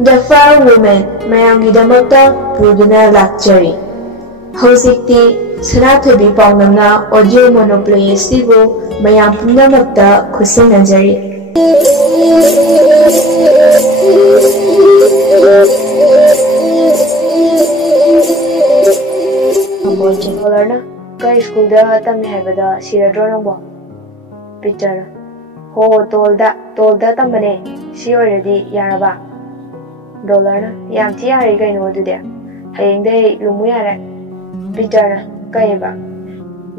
The Fair Woman mayamgidamakta puduna lakjari. Hojikti Sanathoi Paunamna audio monoplay asibu mayam pumnamakta khusinajari. Dollar kay school da tamne haibada siradro nangbo. Picture ho tolda tambane si already yaraba. Dollar yam ti yari kay no dude. Hayeng day lumu yare. Picture kay ba.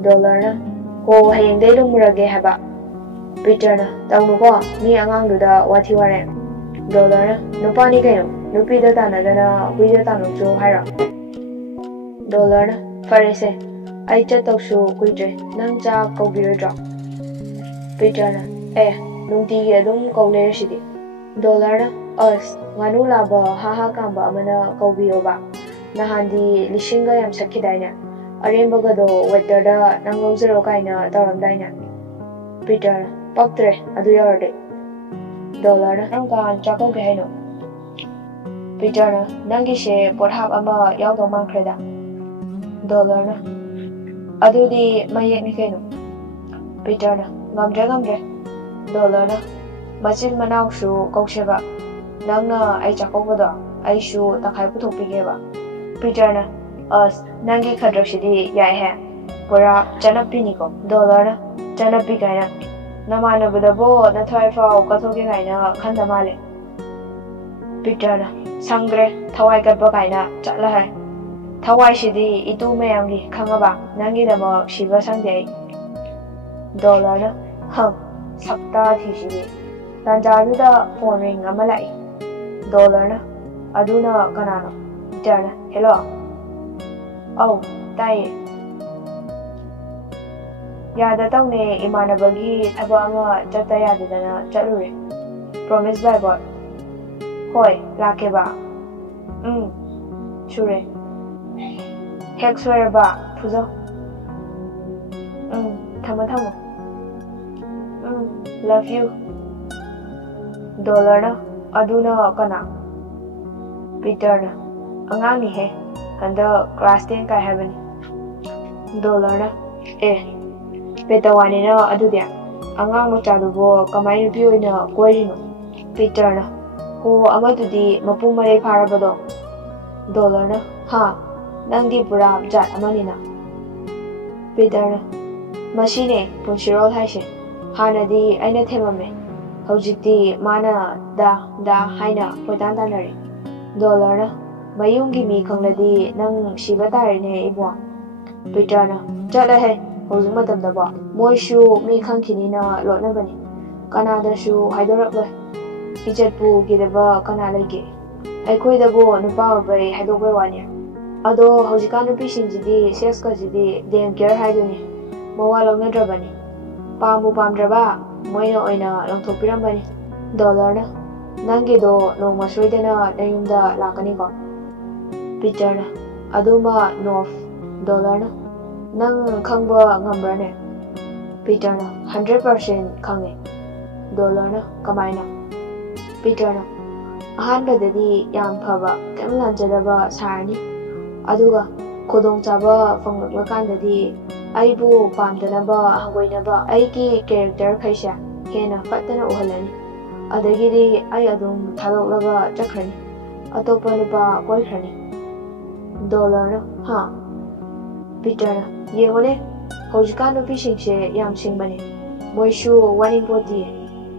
Dollar ho hayeng day lumurage haba. Picture tawnu ko ni angang duda wati ware. Dollar nupa ni kayo nupi da tanadana hui da tanu chu haira. Dollar farese ai chatoksu kuidre nang cha kobiro. Picture nungti adum kaule shidi. Dollar us nganu laba haha kamba amana kobio ba. Nahandi lishinga yam sakhidaina. Arembaga do weather da nang longzero kaina taramdaina. Picture paktre adu yarde. Dollar nang kan chako ge haino. Picture nangi she porhab ama yawdo mankreda. Dollar adudi mayek ni kaino. Picture ngamre. Dollar machin manau shu kausheba. Nangna ai chakobado ai shu takai puthokpigeba. Picture us nangi khadrakshidi yai he. Pura chanapi ko. Dollar chanapi kaina. Namanabudabo nathai fao kathoge kaina khanda male. Picture sangre thawai katba kaina chatla hai. Thawai shidi itu mayamgi khangaba nangi dama shiva sangdei. Dollar sakta thishidi. Tanjaruda phone ring amalai. Dollar aduna kanano. Picture hello. Oh, tai. Yada tawne imanabagi thaba ama chatta yadadana chalure. Promise by God. Hoi, lakeba. Sure. Heck swear ba, fuzo. Thamo. Love you. Dollar aduna kana. Peter angang ni he. Handa class 10 kai habani. Dollar Petawani na adudia. Angang machadubo kamay nupi oina koirino. Peter ho amadudi mapumare parabado. Dollar ha nangdi pura jat amanina. Peter machine punshirol haishe. Hanadi aina themame. Hojikti mana da haina poitan tanari. Dollar mayungi mi khangladi nang shiba tarine ibwa. Peter chala hai hojik matamda moishu mi khangkhini na lotnabani. Kanada shu haidorakloi. Ichatpu gidaba kana lege. Aikhoidabu nupa bai haidokbai wani. Ado hojikan nupi shinjidi sex ka jidi dem care haiduni. Mawa lognadrabani. Pamu pamdraba moina oina longthokpirambani. Dollar nangido nongma soidana nayumda lakani ko. Picture aduma nof. Dollar nang khangba ngambrane. Picture 100% khange. Dollar kamaina. Picture ahanbadadi yam phaba kem lanjadaba sarani. Aduga khodong chaba phanglaklakandadi aibu pamdanaba hangoinaba aigi character khaisha hena fatana uhalani. Adagidi ai adum thaloklaga chakhrani. Atopa nupa koikhrani. Dollar ha. Picture yengone hojikan nupi singshe yam singbani. Moishu warning poti.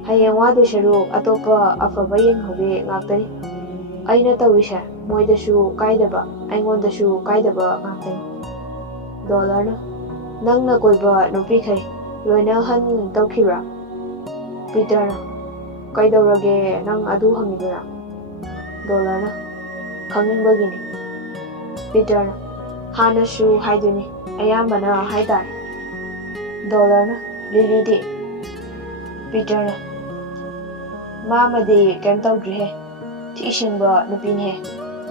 Hayeng wadu sharu atopa afaba yenghobe ngaktani. Aina tawisha moidashu kaidaba aingondashu kaidaba ngaktani. Dollar nangna koiba nupi khai loina han tawkhira. Peter kaidawrage nang adu hangiduna. Dollar khangingbagini. Peter hanashu haiduni ayambana haidar. Dollar lilidi. Peter mamadi kem tawdri he. Tishinba nupini he.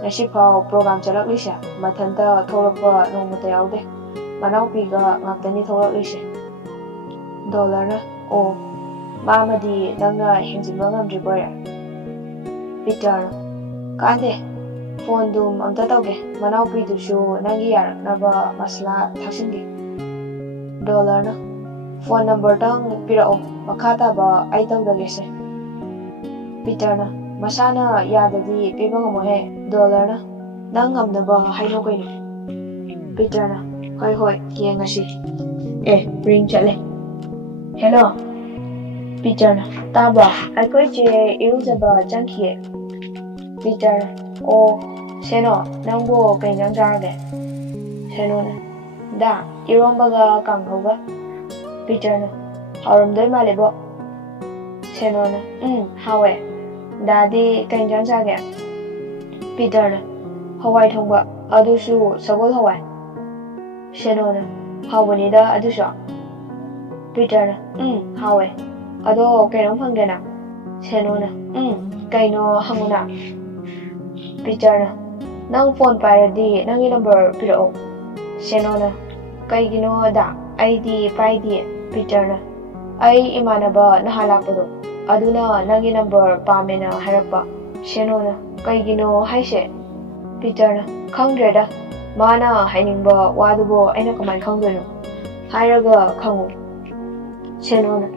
Nasipao program chalaklisha mathanta tholakpa nongmata yaude. Manaupiga ngaktani tholaklishe. Dollar o mamadi nangna hingzimba ngamdri boya. Peter Kade phone dum amta tauge manau pi du shu nangi yar naba masla thaksinge dollar na phone number tang pirao makhata ba ai tawdage se Peter na masana yadadi piba ngamohe dollar na nang ngamnaba haino kaino Peter na hoi yengasi ring chale hello Peter na taba aikoi che irujaba jangkie Peter Seno nangbo kainyang jarage Seno na da irombaga kanghoga Peter na haramdoi malebo Seno na hawe dadi kainyang jage Peter na hawai thongba adusu sagol hawai Seno na hawanida adusu Peter na hawe ado kainong hanggana Seno na kaino hanguna Peter na nang phone pairadi nangi number pirao Seno na kaigino da ID paidi Peter na ai imanaba nahalakpado aduna nangi number pamena harakpa Seno na kaigino haise Peter na khangdreda mana hainingba wadubo aina kamai khangdono hairaga khangu Seno na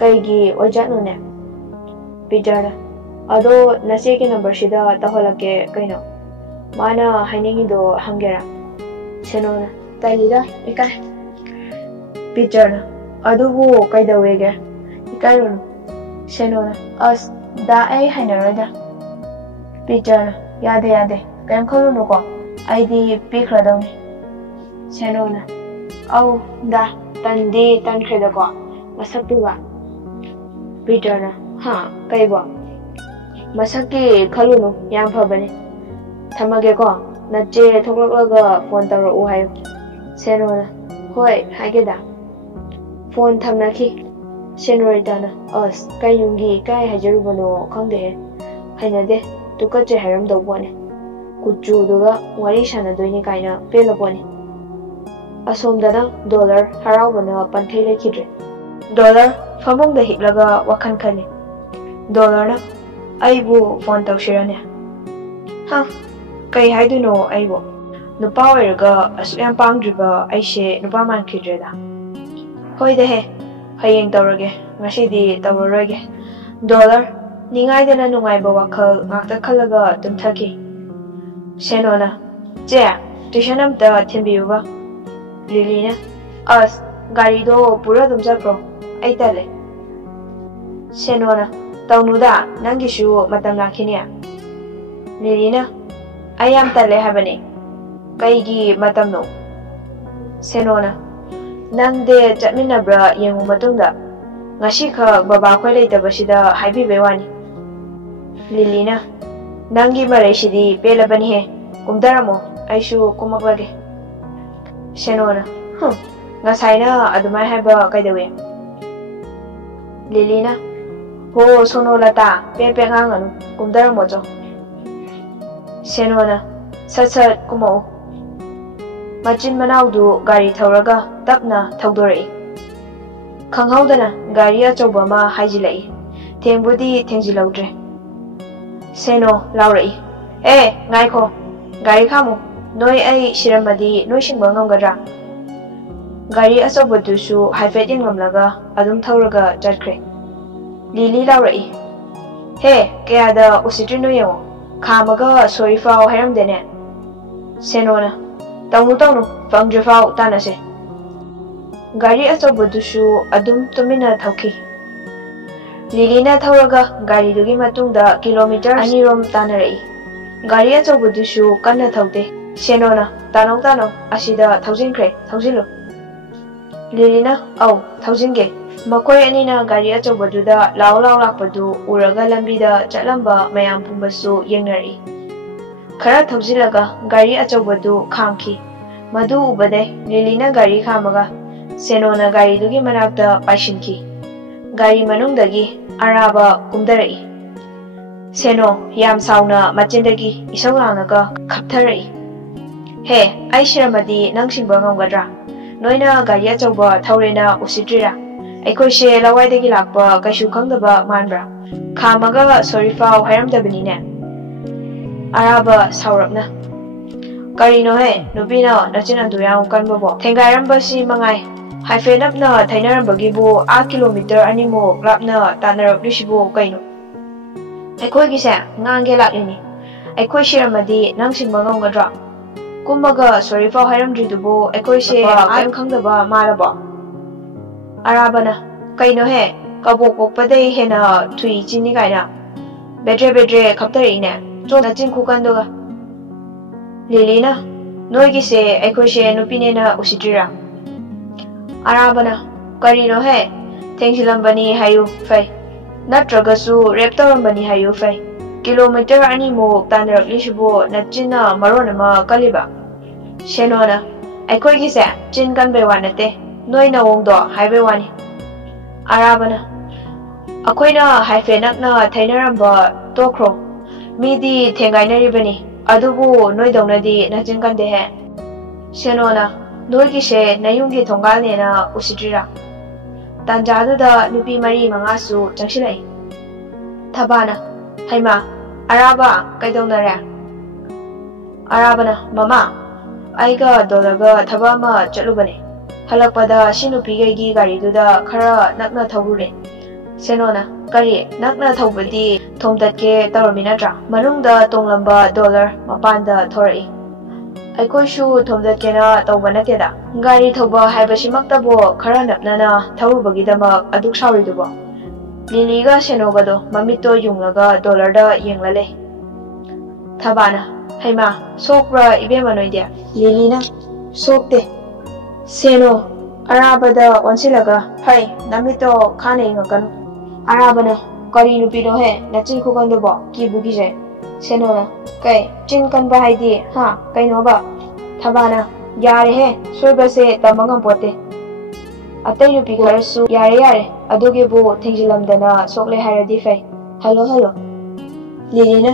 kaigi ojanu ne Peter na ado nase ke number shida taholake kaino mana hainingido hangera Seno na tailida ikai Peter na adubu kaidawege ikairo Seno na as da ai hainaroda Peter na yade kayam kholuno ko ID pikradawni Seno na au da tandi tankreda ko masaktuba Peter na ha kaibo Masaki khalunu yam phabani thamage ko nache thoklaklaga phone taro hayo Seno na hoi haigeda phone thamnaki Senorita na as kayungi kai hajarubano khangde hainade tukache haram dawbone kuchu duga wari shana doini kaina pelabone asomdana dollar harawbana panthai lekidre dollar famongda hiblaga wakhan khani dollar na aibu phone tawshirane ha kai haiduno aibu nupa oiraga asuyam pangdriba aise nupa mankidreda hoide he hayeng tawrage ngasidi tawroge dollar ningaidana nungaiba wakhal ngakta khalaga tumthaki Seno na che tuition amta thimbiuba Lily na as gari do pura dumjapro aitale Seno na taunuda nangishu matam lakhiniya Lily na ayam tale habane kaigi matamno Seno na nangde chatminabra yengu matungda ngashi kha baba khoi leitabasida haibibe wani Lily na nangi marai shidi pelabani he kumdaramo aishu kumaklage Seno na ngasaina adumai haiba kaidawe Lily na ho sono lata pepe nganganu kumdaramo jo Seno na sat kumau machin manaudu gari thauraga tapna thaudorai khanghaudana gari achauba ma haijilai thembudi thengjilaudre Seno laurai ngaiko gari khamu noi ai shiramadi noi singba ngamgadra gari achaubadusu haifet yenglamlaga adum thauraga jatkre Lily laurai kayada usitri yengo khamaga sori fao hairamdene Seno na tawnu fangdre fao tanase gari achaubadusu adum tumina thauki Lily na thauraga gari dugi matungda kilometer anirom tanarai gari achaubadusu kanna thaude Seno na tanau asida thaujilu Lily na au thaujinge makoi anina gari achaubaduda lao lakpadu uraga lambida chatlamba mayam pumbasu yengnari khara thaujilaga gari achaubadu khamki madu ubade Lily na gari khamaga Seno na gari dugi manakta paishinki gari manungdagi araba kumdarai Seno yam sauna machindagi isawlanaga khaptharai ai shiramadi nangsingba ngamgadra noina gari achauba thaurena usitrira ꯑꯩꯈꯣꯏꯁꯦ ꯂꯋꯥꯏꯗꯒꯤ ꯂꯥꯛꯄ ꯀꯩꯁꯨ ꯈꯪꯗꯕ ꯃꯥꯟꯕ꯭ꯔꯥ? ꯈꯥꯝꯃꯒ ꯁꯣꯔꯤ ꯐꯥꯎ ꯍꯥꯏꯔꯝꯗꯕꯅꯤꯅꯦ꯫ Arab ꯁꯥꯎꯔꯞꯅ ꯀꯔꯤꯅꯣꯍꯦ ꯅꯨꯄꯤꯅ ꯅꯆꯤꯟ ꯑꯗꯨ ꯌꯥꯝ ꯀꯟꯕꯕꯣ? ꯊꯦꯡꯒꯥꯏꯔꯝꯕꯁꯤ ꯃꯉꯥꯏ ꯍꯥꯏꯐꯦꯠ ꯅꯞꯅ ꯊꯩꯅꯔꯝꯕꯒꯤꯕꯨ ꯀꯤꯂꯣꯃꯤꯇꯔ 2ꯃꯨꯛ ꯂꯥꯞꯅ ꯇꯥꯟꯅꯔꯛꯂꯤꯁꯤꯕꯨ ꯀꯩꯅꯣ? ꯑꯩꯈꯣꯏꯒꯤꯁꯦ ꯉꯥꯡꯒꯦ ꯂꯥꯛꯂꯤꯅꯤ꯫ ꯑꯩꯈꯣꯏ ꯁꯤꯔꯝꯃꯗꯤ ꯅꯪ ꯁꯤꯡꯕ ꯉꯝꯒꯗ꯭ꯔꯣ? ꯀꯨꯝꯃꯒ ꯁꯣꯔꯤ ꯐꯥꯎ ꯍꯥꯏꯔꯝꯗ꯭ꯔꯤꯗꯨꯕꯨ ꯑꯩꯈꯣꯏꯁꯦ ꯀꯩꯝ ꯈꯪꯗꯕ ꯃꯥꯜꯂꯕꯣ? ꯑꯔꯥꯕꯅ ꯀꯩꯅꯣꯍꯦ ꯀꯕꯣꯛ ꯄꯣꯛꯄꯗꯩ ꯍꯦꯟꯅ ꯊꯨꯏ ꯆꯤꯟꯅꯤ ꯀꯥꯏꯅ ꯕꯦꯗ꯭ꯔꯦ ꯕꯦꯗ꯭ꯔꯦ ꯈꯞꯊꯔꯛꯏꯅꯦ ꯅꯆꯤꯟ ꯈꯨꯀꯟꯗꯨꯒ꯫ ꯂꯤꯂꯤꯅ ꯅꯣꯏꯒꯤꯁꯦ ꯑꯩꯈꯣꯏꯁꯦ ꯅꯨꯄꯤꯅꯦꯅ ꯎꯁꯤꯠꯇ꯭ꯔꯤꯔꯥ? ꯑꯔꯥꯕꯅ ꯀꯔꯤꯅꯣꯍꯦ ꯊꯦꯡꯖꯤꯜꯂꯝꯕꯅꯤ ꯍꯥꯏꯌꯨ ꯐꯩ ꯅꯠꯇ꯭ꯔꯒꯁꯨ ꯔꯦꯞ ꯇꯧꯔꯝꯕꯅꯤ ꯍꯥꯏꯌꯨ ꯐꯩ ꯀꯤꯂꯣꯃꯤꯇꯔ 2ꯃꯨꯛ ꯇꯥꯟꯅꯔꯛꯂꯤꯁꯤꯕꯨ ꯅꯆꯤꯟꯅ ꯃꯔꯣꯟ ꯑꯃ ꯀꯜꯂꯤꯕ꯫ ꯁꯦꯅꯣꯅ ꯑꯩꯈꯣꯏꯒꯤꯁꯦ ꯆꯤꯟ ꯀꯟꯕꯩ ꯋꯥ ꯅꯠꯇꯦ ꯅꯣꯏ ꯅꯑꯣꯡꯗꯣ ꯍꯥꯏꯕꯩ ꯋꯥꯅꯤ꯫ ꯑꯔꯥꯕꯅ ꯑꯩꯈꯣꯏꯅ ꯍꯥꯏꯐꯦꯠ ꯅꯛꯅ ꯊꯩꯅꯔꯝꯕ ꯇꯣꯛꯈ꯭ꯔꯣ ꯃꯤꯗꯤ ꯊꯦꯡꯒꯥꯏꯅꯔꯤꯕꯅꯤ ꯑꯗꯨꯕꯨ ꯅꯣꯏꯗꯧꯅꯗꯤ ꯅꯆꯤꯟ ꯀꯟꯗꯦꯍꯦ꯫ ꯁꯦꯅꯣꯅ ꯅꯣꯏꯒꯤꯁꯦ ꯅꯌꯨꯝꯒꯤ ꯊꯣꯡꯒꯥꯜꯅꯦꯅ ꯎꯁꯤꯠꯇ꯭ꯔꯤꯔꯥ? ꯇꯥꯟꯖꯥꯗꯨꯗ ꯅꯨꯄꯤ 4-5ꯁꯨ ꯆꯪꯁꯤꯜꯂꯛꯏ꯫ ꯊꯕꯥꯅ ꯍꯩꯃꯥ ꯑꯔꯥꯕ ꯀꯩꯗꯧꯅꯔꯦ? ꯑꯔꯥꯕꯅ ꯃꯃꯥ ꯑꯩꯒ ꯗꯣꯂꯔꯒ ꯊꯕꯛ ꯑꯃ ꯆꯠꯂꯨꯕꯅꯦ ꯍꯜꯂꯛꯄꯗ ꯁꯤ ꯅꯨꯄꯤꯈꯩꯒꯤ ꯒꯥꯔꯤꯗꯨꯗ ꯈꯔ ꯅꯛꯅ ꯊꯧꯔꯨꯔꯦ꯫ ꯁꯦꯅꯣꯅ ꯀꯔꯤ ꯅꯛꯅ ꯊꯧꯕꯗꯤ ꯊꯣꯝꯗꯠꯀꯦ ꯇꯧꯔꯝꯃꯤ ꯅꯠꯇ꯭ꯔꯥ? ꯃꯅꯨꯡꯗ ꯇꯣꯡꯂꯝꯕ ꯗꯣꯂꯔ ꯃꯄꯥꯟꯗ ꯊꯣꯔꯛꯏ꯫ ꯑꯩꯈꯣꯏꯁꯨ ꯊꯣꯝꯗꯠꯀꯦꯅ ꯇꯧꯕ ꯅꯠꯇꯦꯗ ꯒꯥꯔꯤ ꯊꯧꯕ ꯍꯥꯏꯕꯁꯤꯃꯛꯇꯕꯨ ꯈꯔ ꯅꯞꯅꯅ ꯊꯧꯔꯨꯕꯒꯤꯗꯃꯛ ꯑꯗꯨꯛ ꯁꯥꯎꯔꯤꯗꯨꯕꯣ? ꯂꯤꯂꯤꯒ ꯁꯦꯅꯣꯒꯗꯣ ꯃꯃꯤꯠꯇꯣ ꯌꯨꯡꯂꯒ ꯗꯣꯂꯔꯗ ꯌꯦꯡꯂ ꯂꯩ꯫ ꯊꯕꯥꯅ ꯍꯩꯃꯥ ꯁꯣꯛꯄ꯭ꯔꯥ ꯏꯕꯦꯝꯃ ꯅꯣꯏꯗꯤ? ꯂꯤꯂꯤꯅ ꯁꯣꯛꯇꯦ꯫ ꯁꯦꯅꯣ ꯑꯔꯥꯕꯗ ꯑꯣꯟꯁꯤꯜꯂꯒ ꯐꯩ ꯅꯃꯤꯠꯇꯣ ꯈꯥꯅ ꯌꯦꯡꯉꯛꯀꯅꯨ꯫ ꯑꯔꯥꯕꯅ ꯀꯔꯤ ꯅꯨꯄꯤꯅꯣꯍꯦ ꯅꯆꯤꯟ ꯈꯨꯀꯟꯗꯨꯕꯣ ꯀꯤꯕꯨ ꯀꯤꯖꯩ꯫ ꯁꯦꯅꯣꯅ ꯀꯩ ꯆꯤꯟ ꯀꯟꯕ ꯍꯥꯏꯗꯤ ꯍꯥ ꯀꯩꯅꯣꯕ? ꯊꯕꯥꯅ ꯌꯥꯔꯦꯍꯦ ꯁꯣꯏꯕꯁꯦ ꯇꯝꯕ ꯉꯝꯄꯣꯠꯇꯦ ꯑꯇꯩ ꯅꯨꯄꯤ ꯈꯔꯁꯨ ꯌꯥꯔꯦ ꯑꯗꯨꯒꯤꯕꯨ ꯊꯦꯡꯖꯤꯜꯂꯝꯗꯅ ꯁꯣꯛꯂꯦ ꯍꯥꯏꯔꯗꯤ ꯐꯩ ꯍꯜꯂꯣ꯫ ꯂꯤꯂꯤꯅ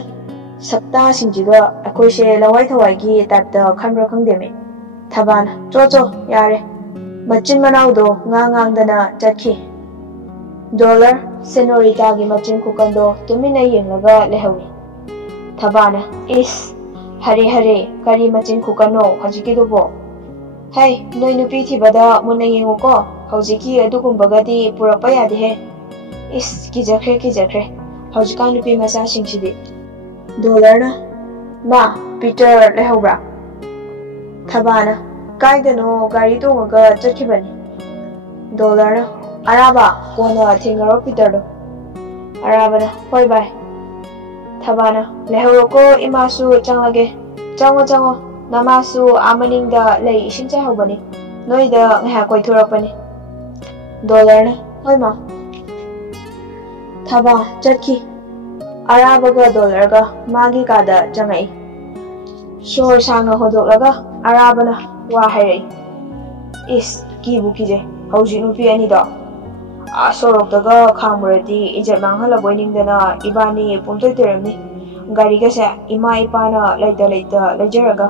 ꯁꯛꯇꯥꯁꯤꯡꯁꯤꯒ ꯑꯩꯈꯣꯏꯁꯦ ꯂꯋꯥꯏ ꯊꯋꯥꯏꯒꯤ ꯇꯥꯏꯞꯇ ꯈꯟꯕ꯭ꯔꯥ ꯈꯪꯗꯦꯃꯤ꯫ ꯊꯕꯥꯅ ꯆꯣ ꯌꯥꯔꯦ ꯃꯆꯤꯟ ꯃꯅꯥꯎꯗꯣ ꯉꯥꯡꯗꯅ ꯆꯠꯈꯤ꯫ ꯗꯣꯂꯔ ꯁꯦꯅꯣꯔꯤꯇꯥꯒꯤ ꯃꯆꯤꯟ ꯈꯨꯀꯟꯗꯣ ꯇꯨꯃꯤꯟꯅ ꯌꯦꯡꯂꯒ ꯂꯩꯍꯧꯏ꯫ ꯊꯕꯥꯅ ꯏꯁ ꯍꯔꯦ ꯀꯔꯤ ꯃꯆꯤꯟ ꯈꯨꯀꯟꯅꯣ ꯍꯧꯖꯤꯛꯀꯤꯗꯨꯕꯣ? ꯍꯩ ꯅꯣꯏ ꯅꯨꯄꯤ ꯊꯤꯕꯗ ꯃꯨꯟꯅ ꯌꯦꯡꯉꯨꯀꯣ ꯍꯧꯖꯤꯛꯀꯤ ꯑꯗꯨꯒꯨꯝꯕꯒꯗꯤ ꯄꯨꯔꯛꯄ ꯌꯥꯗꯦꯍꯦ꯫ ꯏꯁ ꯀꯤꯖꯈ꯭ꯔꯦ ꯍꯧꯖꯤꯛꯀꯥꯟ ꯅꯨꯄꯤ ꯃꯆꯥꯁꯤꯡꯁꯤꯗꯤ꯫ ꯗꯣꯂꯔꯅ ꯃꯥ ꯄꯤꯇꯔ ꯂꯩꯍꯧꯕ꯭ꯔꯥ? ꯊꯕꯥꯅ ꯀꯥꯏꯗꯅꯣ ꯒꯥꯔꯤ ꯇꯣꯡꯉꯒ ꯆꯠꯈꯤꯕꯅꯤ꯫ ꯗꯣꯂꯔꯅ ꯑꯔꯥꯕ ꯀꯣꯟꯅ ꯊꯦꯡꯅꯔꯣ ꯄꯤꯇꯔꯗꯣ꯫ ꯑꯔꯥꯕꯅ ꯍꯣꯏ ꯕꯥꯏ꯫ ꯊꯕꯥꯅ ꯂꯩꯍꯧꯔꯣꯀꯣ ꯏꯃꯥꯁꯨ ꯆꯪꯂꯒꯦ꯫ ꯆꯪꯉꯣ ꯅꯃꯥꯁꯨ ꯃꯅꯤꯡꯗ ꯂꯩ ꯏꯁꯤꯡ ꯆꯥꯏꯍꯧꯕꯅꯤ ꯅꯣꯏꯗ ꯉꯥꯏꯍꯥꯛ ꯀꯣꯏꯊꯣꯔꯛꯄꯅꯤ꯫ ꯗꯣꯂꯔꯅ ꯍꯣꯏ ꯃꯥ꯫ ꯊꯕꯥ ꯆꯠꯈꯤ꯫ ꯑꯔꯥꯕꯒ ꯗꯣꯂꯔꯒ ꯃꯥꯒꯤ ꯀꯥꯗ ꯆꯪꯉꯛꯏ꯫ ꯁꯣꯔ ꯁꯥꯡꯅ ꯍꯣꯟꯗꯣꯛꯂꯒ ꯑꯔꯥꯕꯅ ꯋꯥ ꯍꯥꯏꯔꯛꯏ꯫ ꯏꯁ ꯀꯤꯕꯨ ꯀꯤꯖꯩ ꯍꯧꯖꯤꯛ ꯅꯨꯄꯤ ꯑꯅꯤꯗꯣ ꯁꯣꯔꯣꯛꯇꯒ ꯈꯥꯝꯃꯨꯔꯗꯤ ꯏꯖꯠ ꯃꯥꯡꯍꯜꯂꯕꯣꯏ ꯅꯤꯡꯗꯅ ꯏꯕꯥꯅꯤ ꯄꯨꯡꯇꯣꯏ ꯇꯣꯏꯔꯝꯅꯤ ꯒꯥꯔꯤꯒꯁꯦ ꯏꯃꯥ ꯏꯄꯥꯅ ꯂꯩꯇ ꯂꯩꯖꯔꯒ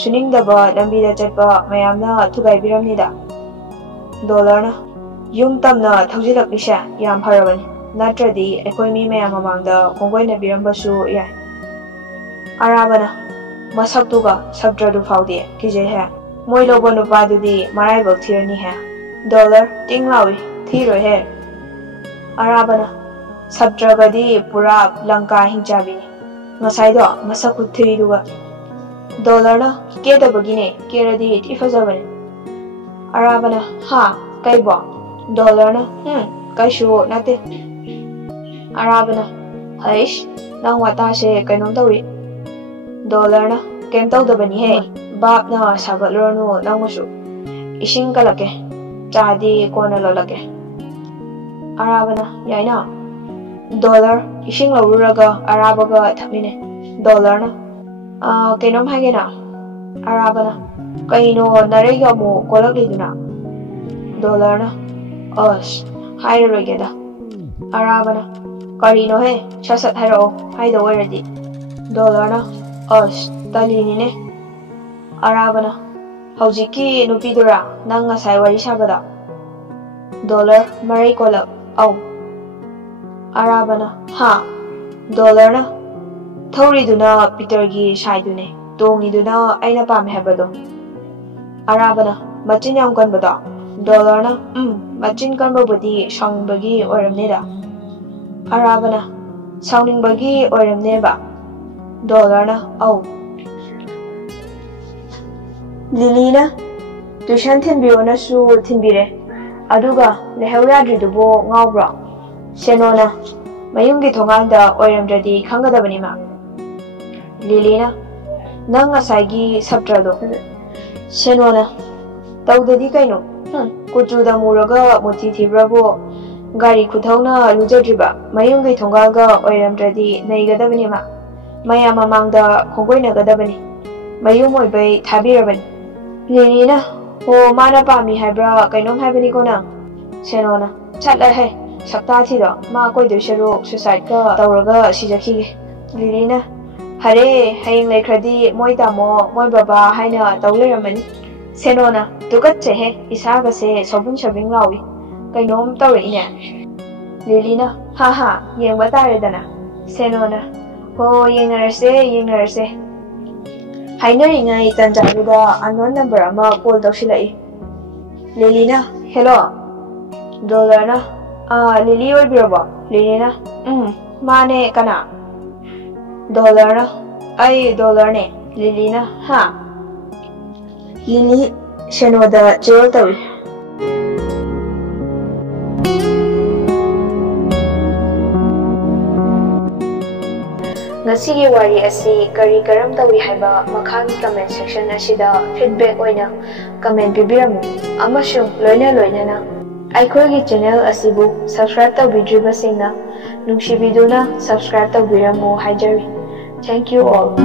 ꯁꯨꯅꯤꯡꯗꯕ ꯂꯝꯕꯤꯗ ꯆꯠꯄ ꯃꯌꯥꯝꯅ ꯊꯨꯒꯥꯏꯕꯤꯔꯝꯅꯤꯗ꯫ ꯗꯣꯂꯔꯅ ꯌꯨꯝ ꯇꯝꯅ ꯊꯧꯖꯤꯜꯂꯛꯂꯤꯁꯦ ꯌꯥꯝ ꯐꯔꯕꯅꯤ ꯅꯠꯇ꯭ꯔꯗꯤ ꯑꯩꯈꯣꯏ ꯃꯤ ꯃꯌꯥꯝ ꯃꯃꯥꯡꯗ ꯈꯣꯡꯒꯣꯏꯅꯕꯤꯔꯝꯕꯁꯨ ꯌꯥꯏ꯫ ꯑꯔꯥꯕꯅ ꯃꯁꯛꯇꯨꯒ ꯁꯞꯇ꯭ꯔꯗꯨ ꯐꯥꯎꯗꯤ ꯀꯤꯖꯩꯍꯦ ꯃꯣꯏ ꯂꯧꯕ ꯅꯨꯄꯥꯗꯨꯗꯤ ꯃꯔꯥꯏꯕꯛ ꯊꯤꯔꯅꯤꯍꯦ꯫ ꯗꯣꯂꯔ ꯇꯤꯡ ꯂꯥꯎꯏ ꯊꯤꯔꯣꯏꯍꯦ꯫ ꯑꯔꯥꯕꯅ ꯁꯞꯇ꯭ꯔꯒꯗꯤ ꯄꯨꯔꯥ ꯂꯪꯀꯥ ꯍꯤꯡꯆꯥꯕꯤꯅꯤ ꯉꯁꯥꯏꯗꯣ ꯃꯁꯛ ꯈꯨꯊꯤꯗꯨꯒ꯫ ꯗꯣꯂꯔꯅ ꯀꯦꯗꯕꯒꯤꯅꯦ ꯀꯦꯔꯗꯤ ꯊꯤ ꯐꯖꯕꯅꯦ꯫ ꯑꯔꯥꯕꯅ ꯍꯥ ꯀꯩꯕꯣ? ꯗꯣꯂꯔꯅ ꯀꯩꯁꯨ ꯅꯠꯇꯦ꯫ ꯑꯔꯥꯕꯅ ꯍꯩꯁ ꯅꯪ ꯋꯥꯇꯥꯁꯦ ꯀꯩꯅꯣꯝ ꯇꯧꯏ꯫ ꯗꯣꯂꯔꯅ ꯀꯩꯝ ꯇꯧꯗꯕꯅꯤꯍꯦ ꯕꯥꯞꯅ ꯁꯥꯒꯠꯂꯨꯔꯅꯨ ꯅꯪꯃꯁꯨ ꯏꯁꯤꯡ ꯀꯜꯂꯛꯀꯦ ꯆꯥꯗꯤ ꯀꯣꯟꯅ ꯂꯣꯜꯂꯛꯀꯦ꯫ ꯑꯔꯥꯕꯅ ꯌꯥꯏꯅ꯫ ꯗꯣꯂꯔ ꯏꯁꯤꯡ ꯂꯧꯔꯨꯔꯒ ꯑꯔꯥꯕꯒ ꯊꯛꯃꯤꯟꯅꯩ꯫ ꯗꯣꯂꯔꯅ ꯀꯩꯅꯣꯝ ꯍꯥꯏꯒꯦꯅ꯫ ꯑꯔꯥꯕꯅ ꯀꯩꯅꯣ ꯅꯔꯩꯒ ꯑꯃꯨꯛ ꯀꯣꯜꯂꯛꯂꯤꯗꯨꯅ? ꯗꯣꯂꯔꯅ ꯑꯁ ꯍꯥꯏꯔꯔꯣꯏꯒꯦꯗ꯫ ꯑꯔꯥꯕꯅ ꯀꯔꯤꯅꯣꯍꯦ ꯁꯠ ꯍꯥꯏꯔꯛꯑꯣ ꯍꯥꯏꯗꯧ ꯑꯣꯏꯔꯗꯤ꯫ ꯗꯣꯂꯔꯅ ꯑꯁ ꯇꯜꯂꯤꯅꯤꯅꯦ꯫ ꯑꯔꯥꯕꯅ ꯍꯧꯖꯤꯛꯀꯤ ꯅꯨꯄꯤꯗꯨꯔꯥ ꯅꯪ ꯉꯁꯥꯏ ꯋꯥꯔꯤ ꯁꯥꯕꯗꯣ? Dollar Maray Kolab. Au. Arabana. Ha. Dollar na. Thori duna Peter gi shai dune. Tongi duna aina pam hebado. Arabana. Machin yam kan bada. Dollar na. Machin kan babudi shang bagi oramne da. Arabana. Sounding bagi oramne ba. Dollar na. Au. Lilina. Tuition thinbiyo na su thinbire. Aduga lehau yadridubo ngaubra. Senona. Mayunggi thonganda oiramdradi khangadabani ma. Lilina. Nang asagi sabtrado. Senona. Tawdadi kaino. Kuchuda muraga muti thibrabo. Gari kuthauna lujadriba. Mayunggi thongaga oiramdradi naigadabani ma. Maya mamangda khongoinagadabani. Mayung oibai thabirabani. Lilina. Ho mana pami haibra kainom haibani ko nang. Senona. Chatla hai. Sakta thido. Ma koi dusharu suicide ka tawraga sijakhi. Lilina. Hare haying laikhradi moi tamo moi baba haina tawleramani. Senona. Tukat chehe isaga se sobun shabing lawi. Kainom tawri ine. Lilina. Ha yengba taredana. Senona. Ho yengarase. Hainari tanjaruda unknown number ama call tawsilai. Lilina. Hello. Dollar na. Lily oibirabo. Lilina. Mane kana. Dollar na. Ay dollar ne. Lilina. Ha. Lily Shenoda jail tawi. Ngasigi wari asi kari karam tawi haiba makhagi comment section asida feedback oina comment bibiramu amasung loina na aikhoigi channel asibu subscribe tawbidriba singna nungsibiduna subscribe tawbiramu haijari. Thank you all.